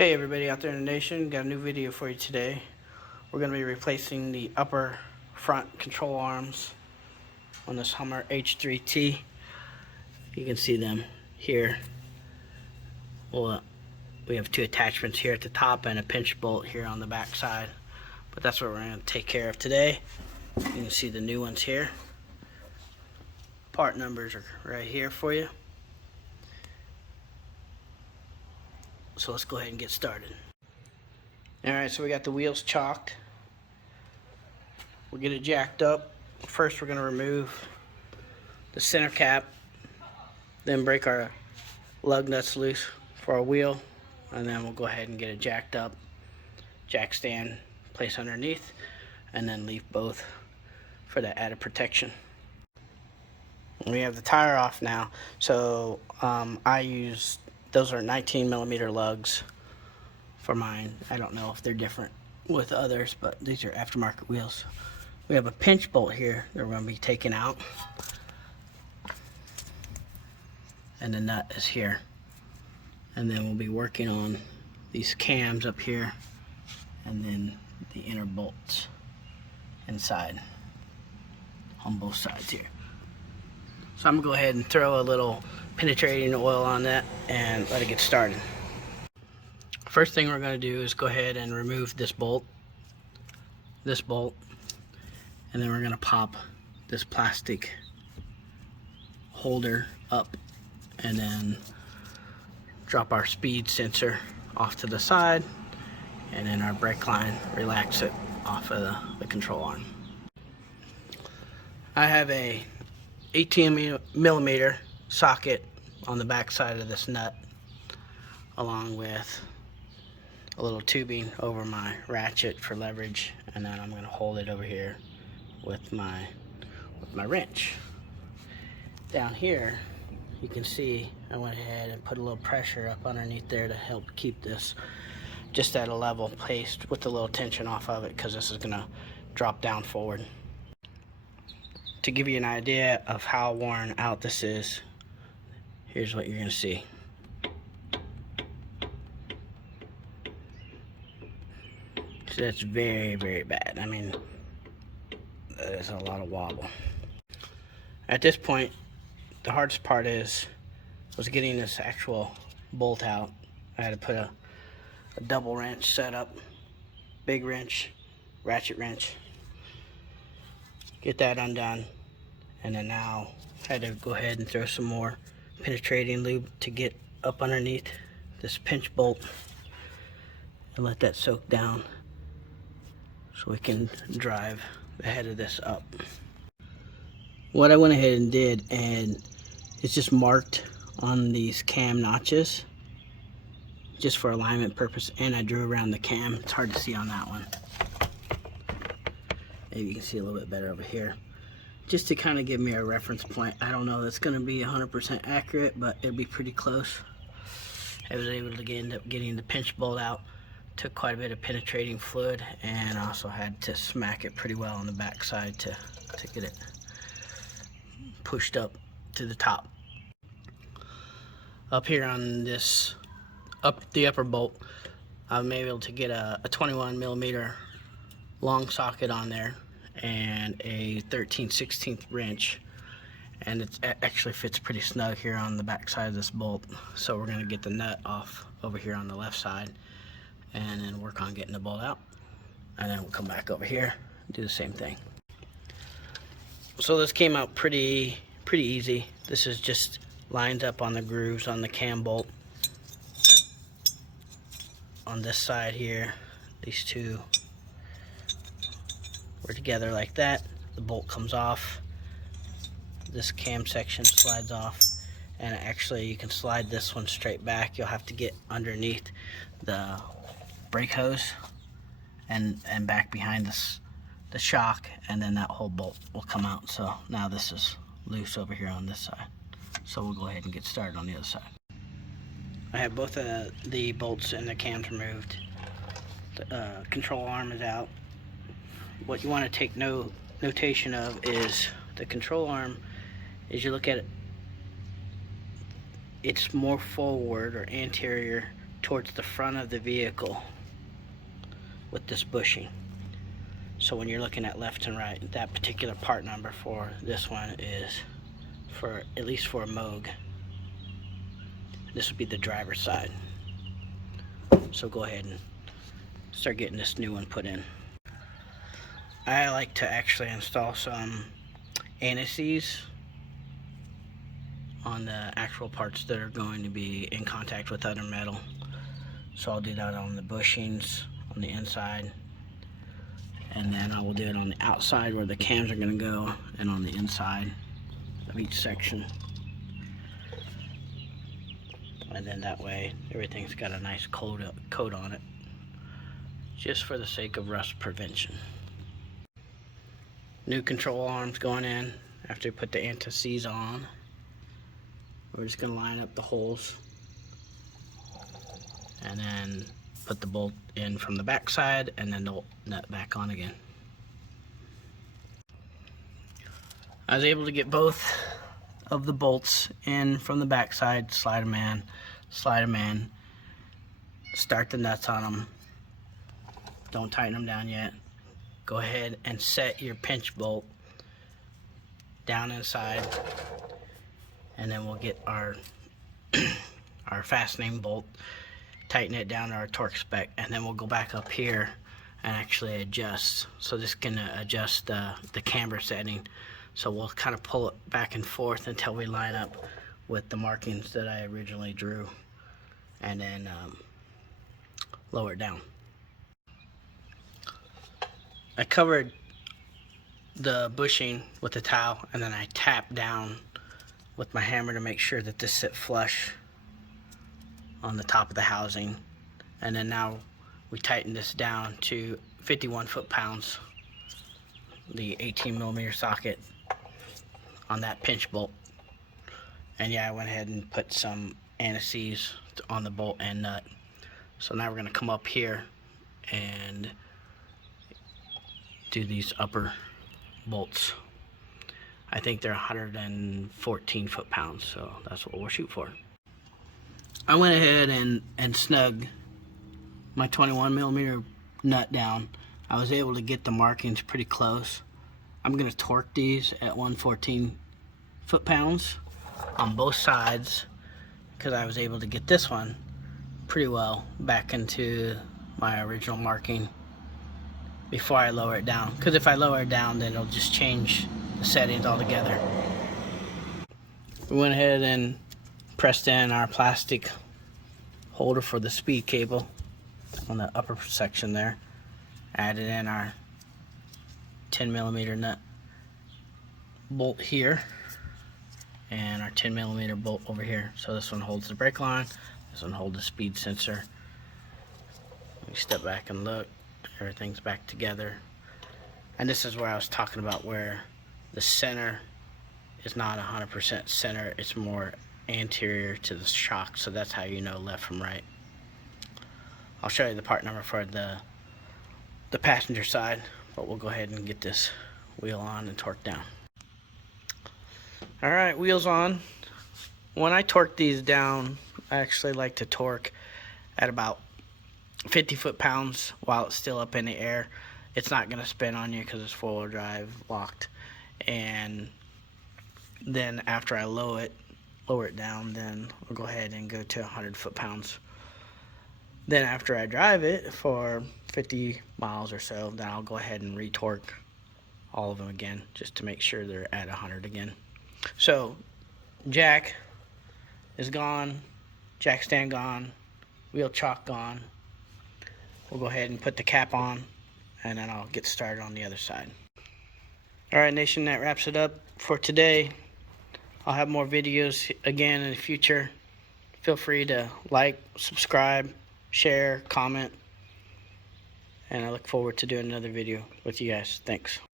Hey everybody out there in the nation, got a new video for you today. We're going to be replacing the upper front control arms on this Hummer H3T. You can see them here. Well, we have two attachments here at the top and a pinch bolt here on the back side. But that's what we're going to take care of today. You can see the new ones here. Part numbers are right here for you. So let's go ahead and get started. Alright, so we got the wheels chalked. We'll get it jacked up. First we're going to remove the center cap, then break our lug nuts loose for our wheel, and then we'll go ahead and get it jacked up. Jack stand, place underneath, and then leave both for that added protection. We have the tire off now, so I use, those are 19mm lugs for mine. I don't know if they're different with others, but these are aftermarket wheels. We have a pinch bolt here that we're going to be taking out, and the nut is here. And then we'll be working on these cams up here, and then the inner bolts inside on both sides here. So I'm going to go ahead and throw a little penetrating oil on that and let it get started. First thing we're going to do is go ahead and remove this bolt, and then we're going to pop this plastic holder up and then drop our speed sensor off to the side, and then our brake line, relax it off of the control arm. I have a 18mm socket on the back side of this nut, along with a little tubing over my ratchet for leverage, and then I'm going to hold it over here with my wrench. Down here you can see I went ahead and put a little pressure up underneath there to help keep this just at a level place with a little tension off of it, because this is going to drop down forward. To give you an idea of how worn out this is, here's what you're going to see. So that's very, very bad. I mean, there's a lot of wobble. At this point, the hardest part was getting this actual bolt out. I had to put a double wrench set up, big wrench, ratchet wrench, get that undone, and then now I had to go ahead and throw some more penetrating lube to get up underneath this pinch bolt and let that soak down so we can drive the head of this up. What I went ahead and did, and it's just marked on these cam notches just for alignment purpose, and I drew around the cam. It's hard to see on that one. Maybe you can see a little bit better over here, just to kind of give me a reference point. I don't know that's going to be 100% accurate, but it'll be pretty close. I was able to end up getting the pinch bolt out. Took quite a bit of penetrating fluid, and also had to smack it pretty well on the back side to get it pushed up to the top. Up here on this, the upper bolt, I'm able to get a 21mm long socket on there and a 13/16 wrench, and it actually fits pretty snug here on the back side of this bolt. So we're going to get the nut off over here on the left side and then work on getting the bolt out, and then we'll come back over here and do the same thing. So this came out pretty easy. This is just lined up on the grooves on the cam bolt. On this side here, these two were together like that. The bolt comes off, this cam section slides off, and actually you can slide this one straight back. You'll have to get underneath the brake hose and back behind the shock, and then that whole bolt will come out. So now this is loose over here on this side. So we'll go ahead and get started on the other side. I have both of the bolts and the cams removed. The control arm is out. What you want to take notation of is the control arm. As you look at it, it's more forward or anterior towards the front of the vehicle with this bushing. So when you're looking at left and right, that particular part number for this one is for, at least for a Moog, this would be the driver's side. So go ahead and start getting this new one put in. I like to actually install some anti-seize on the actual parts that are going to be in contact with other metal. So I'll do that on the bushings on the inside, and then I will do it on the outside where the cams are going to go, and on the inside of each section. And then that way everything's got a nice coat on it, just for the sake of rust prevention. New control arms going in after we put the anti-seize on. We're just going to line up the holes and then put the bolt in from the back side, and then the nut back on again. I was able to get both of the bolts in from the back side, slide them in, start the nuts on them. Don't tighten them down yet. Go ahead and set your pinch bolt down inside, and then we'll get our our fastening bolt, tighten it down to our torque spec, and then we'll go back up here and actually adjust. So this can adjust the camber setting. So we'll kind of pull it back and forth until we line up with the markings that I originally drew, and then lower it down. I covered the bushing with a towel, and then I tap down with my hammer to make sure that this sit flush on the top of the housing. And then now we tighten this down to 51 foot-pounds, the 18mm socket on that pinch bolt. And yeah, I went ahead and put some anti-seize on the bolt and nut. So now we're going to come up here and do these upper bolts. I think they're 114 foot-pounds, so that's what we'll shoot for. I went ahead and snug my 21mm nut down. I was able to get the markings pretty close. I'm going to torque these at 114 foot-pounds on both sides, because I was able to get this one pretty well back into my original marking before I lower it down. Because if I lower it down, then it'll just change the settings altogether. We went ahead and pressed in our plastic holder for the speed cable on the upper section there. Added in our 10mm nut bolt here, and our 10mm bolt over here. So this one holds the brake line, this one holds the speed sensor. We step back and look, everything's back together. And this is where I was talking about, where the center is not 100% center, it's more anterior to the shock, so that's how you know left from right. I'll show you the part number for the passenger side, but we'll go ahead and get this wheel on and torque down. Alright, wheels on. When I torque these down, I actually like to torque at about 50 foot-pounds while it's still up in the air. It's not going to spin on you because it's four-wheel drive locked. And then after I lower it down, then I'll go ahead and go to 100 foot-pounds. Then after I drive it for 50 miles or so, then I'll go ahead and re-torque all of them again, just to make sure they're at 100 again. So jack is gone, jack stand gone, wheel chock gone. We'll go ahead and put the cap on, and then I'll get started on the other side. Alright nation, that wraps it up for today. I'll have more videos again in the future. Feel free to like, subscribe, share, comment, and I look forward to doing another video with you guys. Thanks.